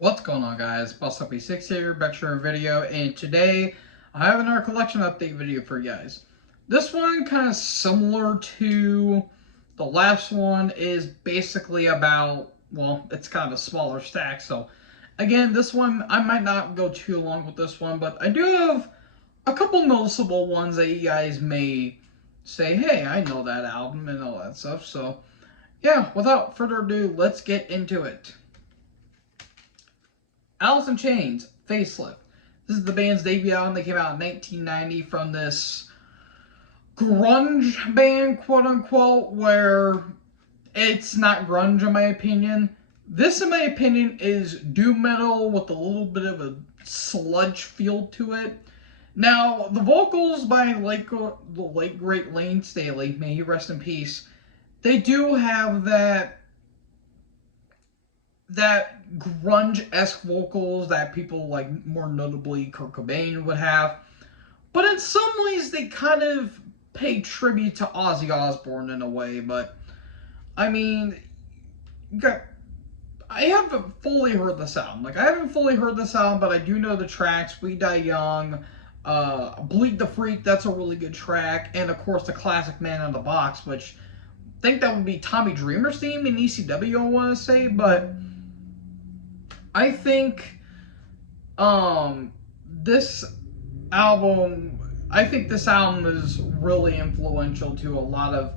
What's going on, guys? BossUp86 here, back to our video, and today I have another collection update video for you guys. This one, kind of similar to the last one, is basically about, well, it's kind of a smaller stack, so again, this one, I might not go too long with this one, but I do have a couple noticeable ones that you guys may say, hey, I know that album and all that stuff, so yeah, without further ado, let's get into it. Alice in Chains, Facelift. This is the band's debut album. They came out in 1990 from this grunge band, quote unquote, where it's not grunge in my opinion. This, in my opinion, is doom metal with a little bit of a sludge feel to it. Now, the vocals by the late great Lane Staley, may he rest in peace, they do have that grunge-esque vocals that people like, more notably Kurt Cobain, would have. But in some ways, they kind of pay tribute to Ozzy Osbourne in a way. But, I mean, I haven't fully heard this album. I haven't fully heard this album, but I do know the tracks. We Die Young, Bleed the Freak, that's a really good track. And, of course, the classic Man in the Box, which I think that would be Tommy Dreamer's theme in ECW, I want to say. But I think this album is really influential to a lot of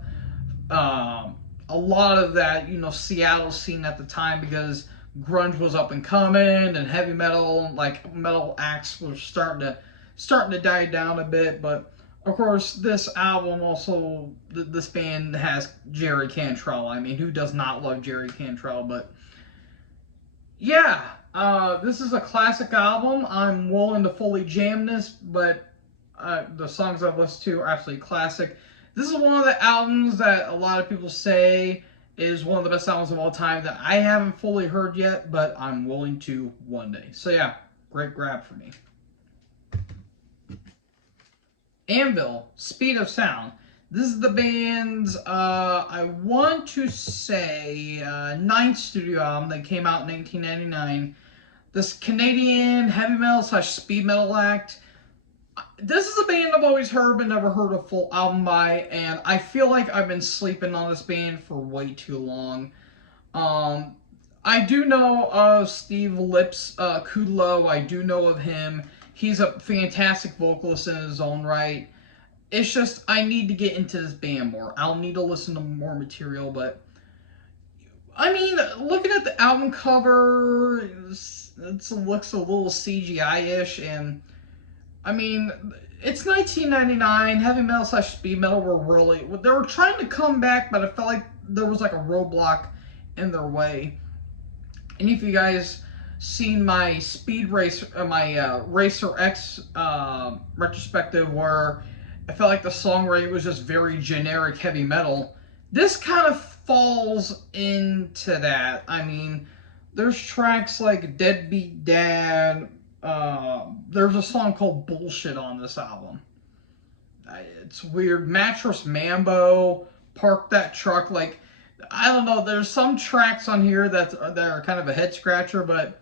that, Seattle scene at the time, because grunge was up and coming and heavy metal, like metal acts, were starting to die down a bit. But of course, this album also, this band has Jerry Cantrell. I mean, who does not love Jerry Cantrell? But yeah, this is a classic album. I'm willing to fully jam this, but the songs I've listened to are absolutely classic. This is one of the albums that a lot of people say is one of the best albums of all time that I haven't fully heard yet, but I'm willing to one day. So yeah, great grab for me. Anvil, Speed of Sound. This is the band's, I want to say, ninth studio album that came out in 1999. This Canadian heavy metal / speed metal act. This is a band I've always heard but never heard a full album by, and I feel like I've been sleeping on this band for way too long. I do know of Steve Lips Kudlow. I do know of him. He's a fantastic vocalist in his own right. It's just, I need to get into this band more. I'll need to listen to more material, but I mean, looking at the album cover, it looks a little CGI-ish, and I mean, it's 1999. Heavy metal / speed metal they were trying to come back, but I felt like there was like a roadblock in their way. And if you guys seen my Speed Racer, my Racer X retrospective, where I felt like the songwriting was just very generic heavy metal, this kind of falls into that. I mean, there's tracks like Deadbeat Dad. There's a song called Bullshit on this album. It's weird. Mattress Mambo, Park That Truck. Like, I don't know. There's some tracks on here that are kind of a head scratcher, but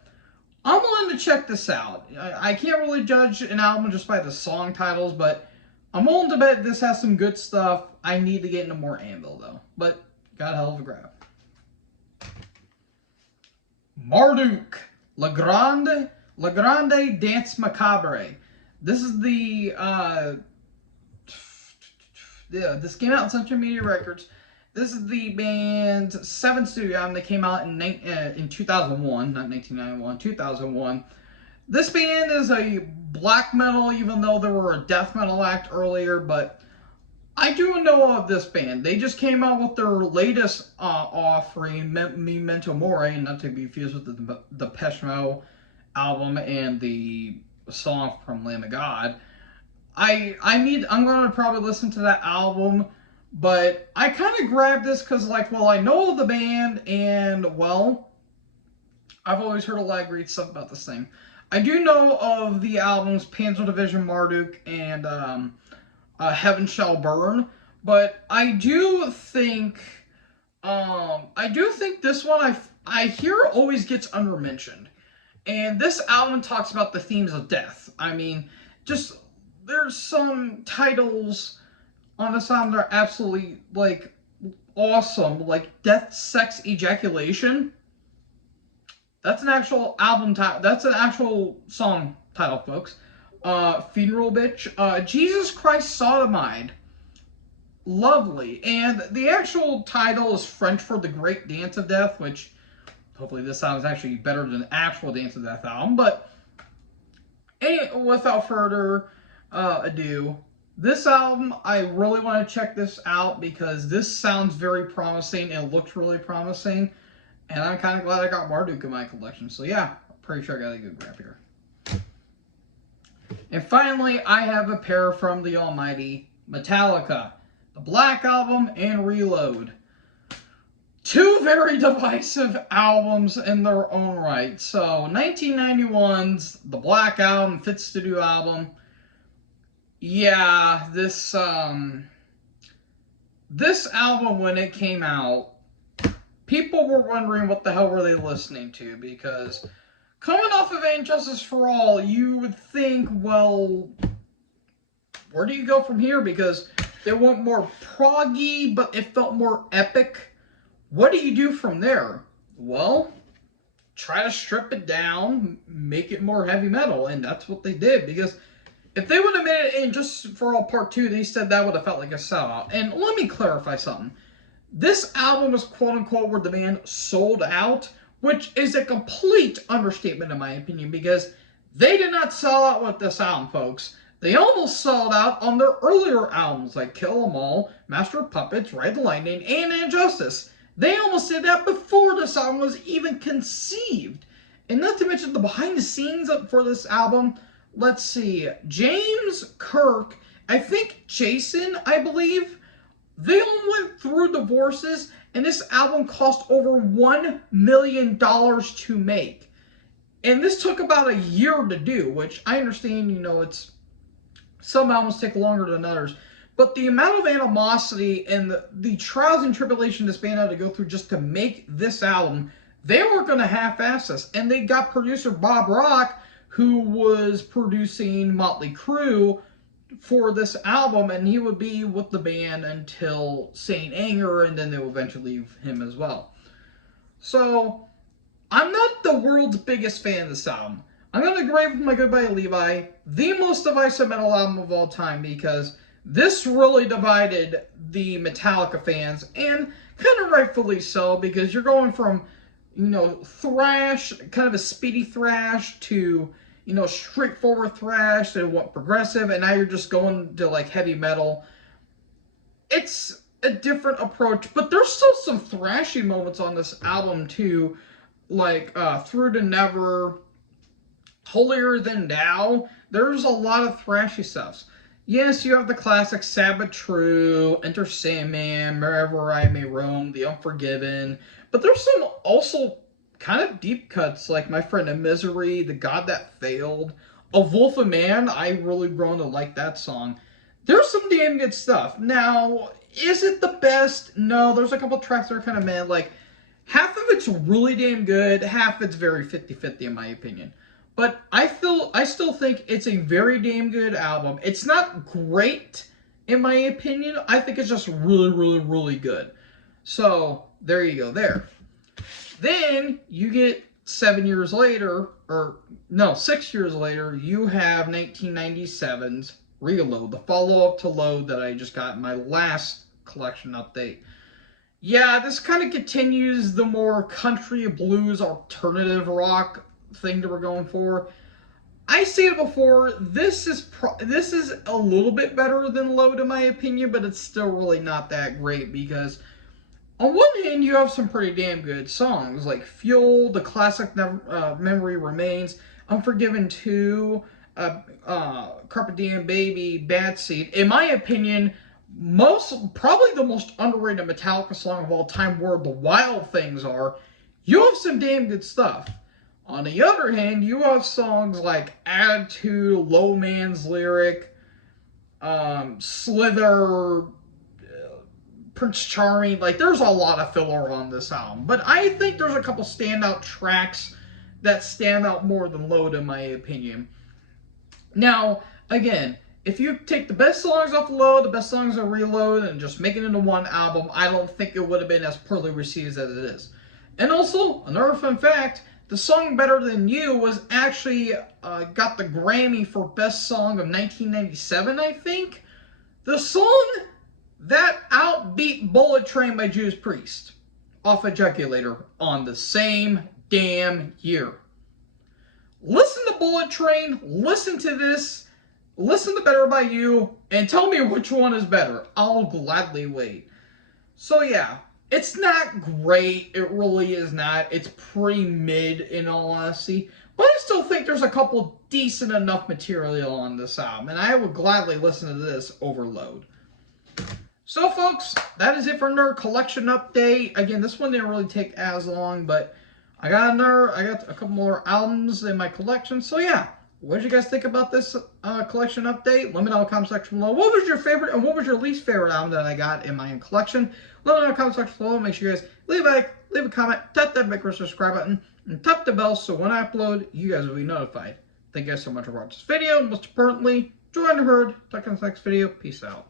I'm willing to check this out. I can't really judge an album just by the song titles, but I'm willing to bet this has some good stuff. I need to get into more Anvil, though. But got a hell of a grab. Marduk, Le Grande Dance Macabre. This is this came out on Century Media Records. This is the band's 7th studio album that came out in 2001, not 1991, 2001. This band is a black metal, even though they were a death metal act earlier, but I do know of this band. They just came out with their latest offering, Memento Mori, not to be confused with the Depeche Mode album and the song from Lamb of God. I'm going to probably listen to that album, but I kind of grabbed this because, like, well, I know the band, and, well, I've always heard a lot of great stuff about this thing. I do know of the albums Panzer Division Marduk and Heaven Shall Burn, but I do think this one I hear always gets undermentioned. And this album talks about the themes of death. I mean, just there's some titles on this album that are absolutely like awesome, like Death, Sex, Ejaculation. That's an actual album title. That's an actual song title, folks. Funeral Bitch. Jesus Christ Sodomide. Lovely. And the actual title is French for The Great Dance of Death, which hopefully this album is actually better than the actual Dance of Death album. But without further ado, this album, I really want to check this out because this sounds very promising and looks really promising. And I'm kind of glad I got Marduk in my collection. So yeah, I'm pretty sure I got a good grab here. And finally, I have a pair from the almighty Metallica. The Black Album and Reload. Two very divisive albums in their own right. So 1991's The Black Album, Fifth Studio Album. Yeah, this album when it came out, people were wondering what the hell were they listening to, because coming off of Ain't Justice for All, you would think, well, where do you go from here? Because they went more proggy, but it felt more epic. What do you do from there? Well, try to strip it down, make it more heavy metal, and that's what they did, because if they would have made it in Just for All Part 2, they said that would have felt like a sellout. And let me clarify something. This album was quote-unquote where the band sold out, which is a complete understatement in my opinion, because they did not sell out with this album, folks. They almost sold out on their earlier albums, like Kill 'Em All, Master of Puppets, Ride the Lightning, and Injustice. They almost did that before this album was even conceived. And not to mention the behind the scenes for this album. Let's see, James, Kirk, I think Jason, I believe, they all went through divorces, and this album cost over $1 million to make. And this took about a year to do, which I understand, it's some albums take longer than others. But the amount of animosity and the trials and tribulations this band had to go through just to make this album, they weren't going to half-ass this. And they got producer Bob Rock, who was producing Motley Crue, for this album, and he would be with the band until Saint Anger, and then they will eventually leave him as well. So, I'm not the world's biggest fan of this album. I'm going to agree with my good buddy Levi, the most divisive metal album of all time, because this really divided the Metallica fans, and kind of rightfully so, because you're going from, thrash, kind of a speedy thrash, to straightforward thrash, they want progressive, and now you're just going to like heavy metal. It's a different approach, but there's still some thrashy moments on this album too, like Through to Never, Holier Than Thou. There's a lot of thrashy stuff. Yes, you have the classic Sabbath True, Enter Sandman, Wherever I May Roam, The Unforgiven, but there's some also kind of deep cuts, like My Friend in Misery, The God That Failed, A Wolf of Man. I really grown to like that song. There's some damn good stuff. Now, is it the best? No, there's a couple tracks that are kind of mad. Like, half of it's really damn good, half it's very 50-50 in my opinion. But I still think it's a very damn good album. It's not great, in my opinion. I think it's just really, really, really good. So, there you go there. Then you get 6 years later, you have 1997's Reload, the follow-up to Load that I just got in my last collection update. Yeah, this kind of continues the more country blues alternative rock thing that we're going for. I said it before, this is a little bit better than Load in my opinion, but it's still really not that great, because on one hand, you have some pretty damn good songs, like Fuel, the classic Memory Remains, Unforgiven 2, Carpe Diem Baby, Bad Seed. In my opinion, probably the most underrated Metallica song of all time, Where the Wild Things Are. You have some damn good stuff. On the other hand, you have songs like Attitude, Low Man's Lyric, Slither, Prince Charming. Like, there's a lot of filler on this album. But I think there's a couple standout tracks that stand out more than Load, in my opinion. Now, again, if you take the best songs off Load, the best songs of Reload, and just make it into one album, I don't think it would have been as poorly received as it is. And also, another fun fact, the song Better Than You was actually got the Grammy for Best Song of 1997, I think. The song that outbeat Bullet Train by Judas Priest off Ejaculator on the same damn year. Listen to Bullet Train, listen to this, listen to Better By You, and tell me which one is better. I'll gladly wait. So yeah, it's not great. It really is not. It's pretty mid, in all honesty. But I still think there's a couple decent enough material on this album, and I would gladly listen to this over Load. So folks, that is it for Nerd Collection Update. Again, this one didn't really take as long, but I got a couple more albums in my collection. So yeah, what did you guys think about this collection update? Let me know in the comment section below. What was your favorite and what was your least favorite album that I got in my collection? Let me know in the comment section below. Make sure you guys leave a like, leave a comment, tap that big subscribe button, and tap the bell so when I upload, you guys will be notified. Thank you guys so much for watching this video. Most importantly, join the herd. Talk in the next video. Peace out.